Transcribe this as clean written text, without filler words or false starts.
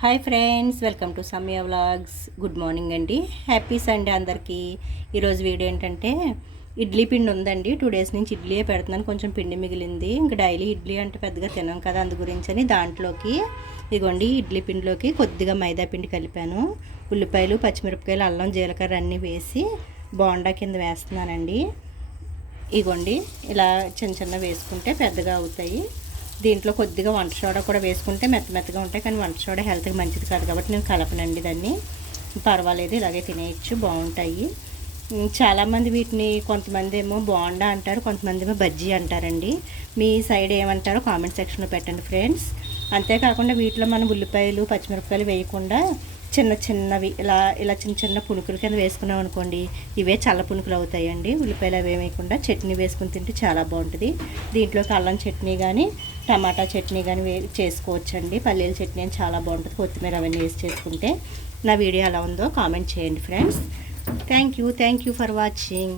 Hi friends, welcome to సమయ vlogs. Good morning అండి. Happy Sunday అందరికీ. ఈరోజు వీడియో ఏంటంటే ఇడ్లీ పిండి ఉందండి. 2 డేస్ నుంచి ఇడ్లీయే పెడుతున్నాను. కొంచెం పిండి మిగిలింది. ఇంకా డైలీ ఇడ్లీ అంటే పెద్దగా తినాం కదా, అందు గురించి అని దాంట్లోకి ఇదిగోండి ఇడ్లీ పిండిలోకి కొద్దిగా మైదా పిండి కలిపాను. ఉల్లిపాయలు, పచ్చిమిరపకాయలు, అల్లం, జీలకర్ర అన్నీ వేసి బోండా కింద వేస్తున్నానండి. ఇదిగోండి ఇలా చిన్న చిన్న వేసుకుంటే పెద్దగా అవుతాయి. దీంట్లో కొద్దిగా వంట సోడా కూడా వేసుకుంటే మెత్తగా ఉంటాయి, కానీ వంట సోడా హెల్త్కి మంచిది కాదు కాబట్టి నేను కలపనండి దాన్ని. పర్వాలేదు, ఇలాగే తినేయచ్చు, బాగుంటాయి. చాలామంది వీటిని కొంతమంది ఏమో బోండా అంటారు, కొంతమంది ఏమో బజ్జీ అంటారండి. మీ సైడ్ ఏమంటారో కామెంట్ సెక్షన్లో పెట్టండి ఫ్రెండ్స్. అంతేకాకుండా వీటిలో మనం ఉల్లిపాయలు, పచ్చిమిరపకాయలు వేయకుండా చిన్న చిన్నవి ఇలా చిన్న చిన్న పునుకుల కింద వేసుకున్నాం అనుకోండి, ఇవే చల్ల పునుకులు అవుతాయండి. ఉల్లిపాయలు అవి వేయకుండా చట్నీ వేసుకుని తింటే చాలా బాగుంటుంది. దీంట్లోకి అల్లం చట్నీ కానీ టమాటా చట్నీ కానీ చేసుకోవచ్చండి. పల్లీల చట్నీ అని చాలా బాగుంటుంది, కొత్తిమీర అవన్నీ వేసి చేసుకుంటే. నా వీడియో ఎలా ఉందో కామెంట్ చేయండి friends. Thank you for watching.